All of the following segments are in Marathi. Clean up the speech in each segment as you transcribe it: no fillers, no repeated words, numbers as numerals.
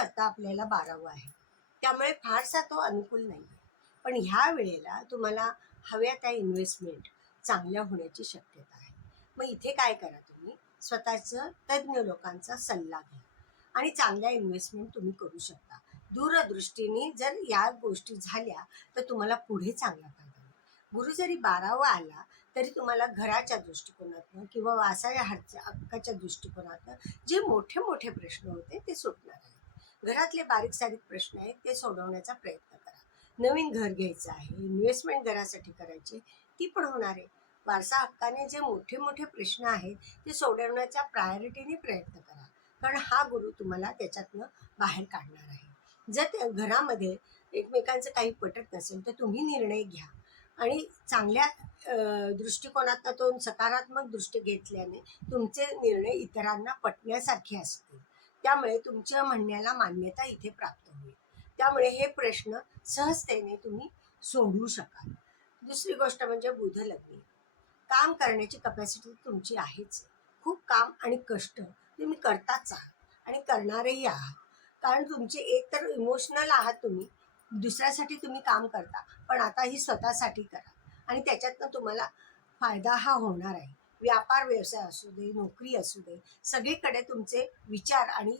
आता आपल्याला 12वा आहे, त्यामुळे फारसा तो अनुकूल नाही आहे. पण ह्या वेळेला तुम्हाला हव्या त्या इन्व्हेस्टमेंट चांगल्या होण्याची शक्यता आहे. मग इथे काय करा, तुम्ही स्वतःचं तज्ज्ञ लोकांचा सल्ला घ्या आणि चांगल्या इन्व्हेस्टमेंट तुम्ही करू शकता. दूरदृष्टीने जर या गोष्टी झाल्या तर तुम्हाला पुढे चांगला फायदा होईल. गुरु जरी 12वा आला तरी तुम्हाला घराच्या दृष्टिकोनातून किंवा वासाच्या हक्काच्या दृष्टिकोनातून जे मोठे मोठे प्रश्न होते ते सुटणार आहेत. घरातले बारीक सारीक प्रश्न आहेत ते सोडवण्याचा प्रयत्न करा. नवीन घर घ्यायचं आहे, इन्व्हेस्टमेंट घरासाठी करायची, ती पण होणार आहे. वारसा हक्काने जे मोठे मोठे प्रश्न आहेत ते सोडवण्याच्या प्रायोरिटीने प्रयत्न करा, कारण हा गुरु तुम्हाला त्याच्यातनं बाहेर काढणार आहे. जर त्या घरामध्ये एकमेकांचं काही पटत नसेल तर तुम्ही निर्णय घ्या आणि चांगल्या दृष्टिकोनातनं तो सकारात्मक दृष्टी घेतल्याने तुमचे निर्णय इतरांना पटण्यासारखे असतील. त्यामुळे तुमच्या म्हणण्याला मान्यता इथे प्राप्त होईल. त्यामुळे हे प्रश्न सहजतेने तुम्ही सोडवू शकाल. दुसरी गोष्ट म्हणजे बुध लग्नी. काम करण्याची कपॅसिटी तुमची आहेच. खूप काम आणि कष्ट तुम्ही करताच आहात आणि करणारही आहात, कारण तुमचे एक तर इमोशनल आहात तुम्ही, दुसऱ्यासाठी तुम्ही काम करता, पण आता ही स्वतःसाठी करा आणि त्याच्यातनं तुम्हाला फायदा हा होणार आहे. व्यापार व्यवसाय असू दे, नोकरी असू दे, सगळीकडे तुमचे विचार आणि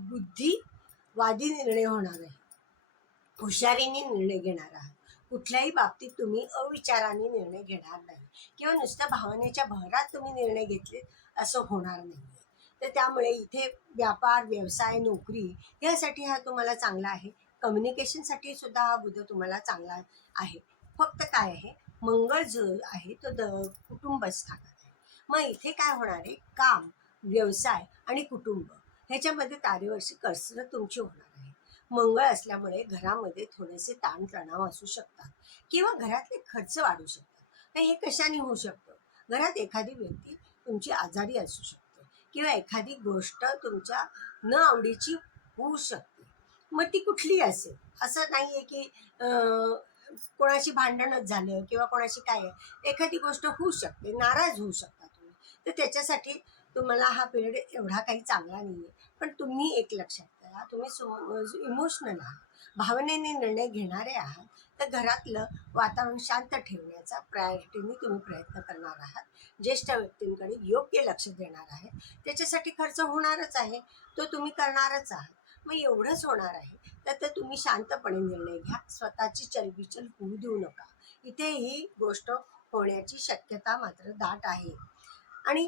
बुद्धिवादी निर्णय होणार आहे. हुशारीने निर्णय घेणार आहात. कुठल्याही बाबतीत तुम्ही अविचाराने निर्णय घेणार नाही किंवा नुसत्या भावनेच्या भरात तुम्ही निर्णय घेतले असं होणार नाही. तर त्यामुळे इथे व्यापार व्यवसाय नोकरी यासाठी हा तुम्हाला चांगला आहे. कम्युनिकेशनसाठी सुद्धा हा बुध तुम्हाला चांगला आहे. फक्त काय आहे, मंगळ जो आहे तो कुटुंब स्थानात आहे. मग इथे काय होणार आहे, काम व्यवसाय आणि कुटुंब ह्याच्यामध्ये तारेवरची कसरत तुमची होणार आहे. मंगळ असल्यामुळे घरामध्ये थोडेसे ताणतणाव असू शकतात किंवा घरातले खर्च वाढू शकतात. तर हे कशाने होऊ शकतं, घरात एखादी व्यक्ती तुमची आजारी असू शकते किंवा एखादी गोष्ट तुमच्या न आवडीची होऊ शकते. मग ती कुठली असेल, असं नाही आहे की कोणाशी भांडणच झालं किंवा कोणाशी काय आहे, एखादी गोष्ट होऊ शकते, नाराज होऊ शकता तुम्ही. तर त्याच्यासाठी तुम्हाला हा पिरियड एवढा काही चांगला नाही आहे. पण तुम्ही एक लक्षात घ्या, तुम्ही इमोशनल आहात, भावनेने निर्णय घेणारे आहात. तर घरातलं वातावरण शांत ठेवण्याचा प्रायोरिटीने तुम्ही प्रयत्न करणार आहात. ज्येष्ठ व्यक्तींकडे योग्य लक्ष देणार आहे. त्याच्यासाठी खर्च होणारच आहे, तो तुम्ही करणारच आहात. मग एवढंच होणार आहे. तर तुम्ही शांतपणे निर्णय घ्या, स्वतःची चलबिचल होऊ देऊ नका. इथे ही गोष्ट होण्याची शक्यता मात्र दाट आहे. आणि